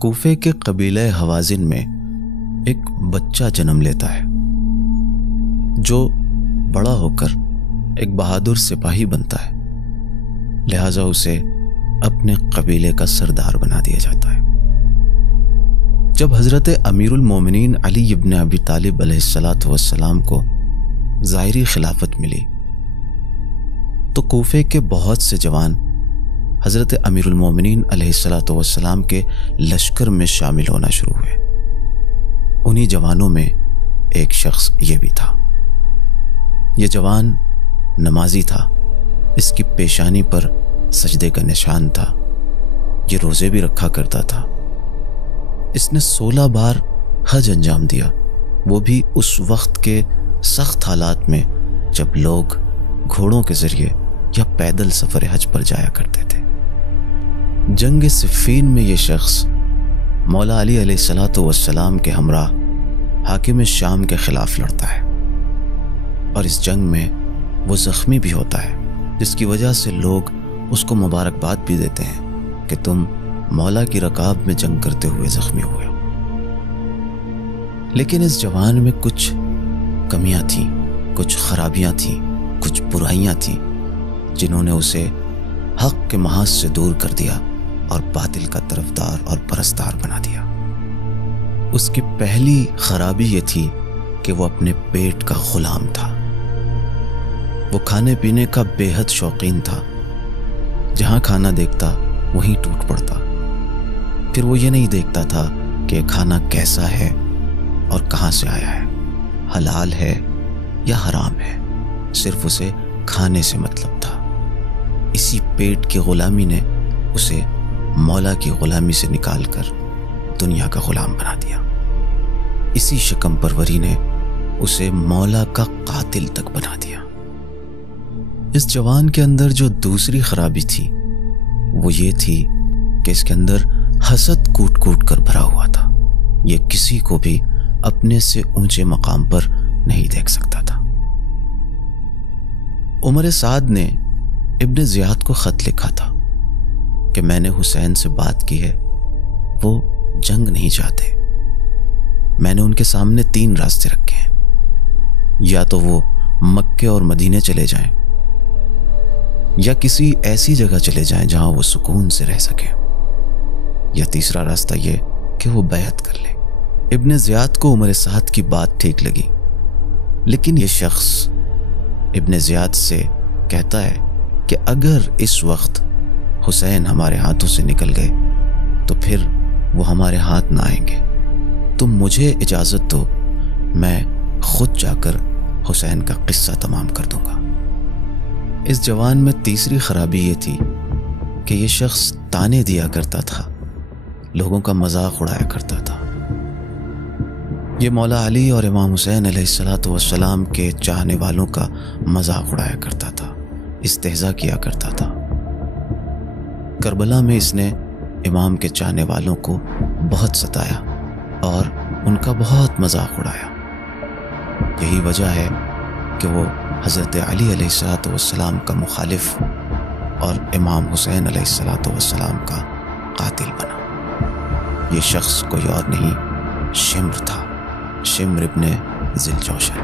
کوفے کے قبیلہ حوازن میں ایک بچہ جنم لیتا ہے جو بڑا ہو کر ایک بہادر سپاہی بنتا ہے، لہٰذا اسے اپنے قبیلے کا سردار بنا دیا جاتا ہے۔ جب حضرت امیر المومنین علی ابن ابی طالب علیہ السلام کو ظاہری خلافت ملی تو کوفے کے بہت سے جوان حضرت امیر المومنین علیہ السلام کے لشکر میں شامل ہونا شروع ہوئے۔ انہی جوانوں میں ایک شخص یہ بھی تھا۔ یہ جوان نمازی تھا، اس کی پیشانی پر سجدے کا نشان تھا، یہ روزے بھی رکھا کرتا تھا۔ اس نے 16 بار حج انجام دیا، وہ بھی اس وقت کے سخت حالات میں جب لوگ گھوڑوں کے ذریعے یا پیدل سفر حج پر جایا کرتے تھے۔ جنگ صفین میں یہ شخص مولا علی علیہ السلام کے ہمراہ حاکم شام کے خلاف لڑتا ہے، اور اس جنگ میں وہ زخمی بھی ہوتا ہے، جس کی وجہ سے لوگ اس کو مبارکباد بھی دیتے ہیں کہ تم مولا کی رکاب میں جنگ کرتے ہوئے زخمی ہوئے۔ لیکن اس جوان میں کچھ کمیاں تھیں، کچھ خرابیاں تھیں، کچھ برائیاں تھیں جنہوں نے اسے حق کے محاذ سے دور کر دیا اور باطل کا طرفدار اور پرستار بنا دیا۔ اس کی پہلی خرابی یہ تھی کہ وہ اپنے پیٹ کا غلام تھا۔ وہ کھانے پینے کا بے حد شوقین تھا، جہاں کھانا دیکھتا وہیں ٹوٹ پڑتا۔ پھر وہ یہ نہیں دیکھتا تھا کہ کھانا کیسا ہے اور کہاں سے آیا ہے، حلال ہے یا حرام ہے، صرف اسے کھانے سے مطلب تھا۔ اسی پیٹ کی غلامی نے اسے مولا کی غلامی سے نکال کر دنیا کا غلام بنا دیا۔ اسی شکم پروری نے اسے مولا کا قاتل تک بنا دیا۔ اس جوان کے اندر جو دوسری خرابی تھی وہ یہ تھی کہ اس کے اندر حسد کوٹ کوٹ کر بھرا ہوا تھا۔ یہ کسی کو بھی اپنے سے اونچے مقام پر نہیں دیکھ سکتا تھا۔ عمر سعد نے ابن زیاد کو خط لکھا تھا کہ میں نے حسین سے بات کی ہے، وہ جنگ نہیں چاہتے۔ میں نے ان کے سامنے 3 راستے رکھے ہیں، یا تو وہ مکے اور مدینے چلے جائیں، یا کسی ایسی جگہ چلے جائیں جہاں وہ سکون سے رہ سکیں، یا تیسرا راستہ یہ کہ وہ بیعت کر لیں۔ ابن زیاد کو عمر سعد کی بات ٹھیک لگی، لیکن یہ شخص ابن زیاد سے کہتا ہے کہ اگر اس وقت حسین ہمارے ہاتھوں سے نکل گئے تو پھر وہ ہمارے ہاتھ نہ آئیں گے، تم مجھے اجازت دو، میں خود جا کر حسین کا قصہ تمام کر دوں گا۔ اس جوان میں تیسری خرابی یہ تھی کہ یہ شخص تانے دیا کرتا تھا، لوگوں کا مذاق اڑایا کرتا تھا۔ یہ مولا علی اور امام حسین علیہ السلام کے چاہنے والوں کا مذاق اڑایا کرتا تھا، استہزاء کیا کرتا تھا۔ کربلا میں اس نے امام کے چاہنے والوں کو بہت ستایا اور ان کا بہت مذاق اڑایا۔ یہی وجہ ہے کہ وہ حضرت علی علیہ السلام کا مخالف اور امام حسین علیہ السلام کا قاتل بنا۔ یہ شخص کوئی اور نہیں، شمر تھا، شمر ابن ذی الجوشن۔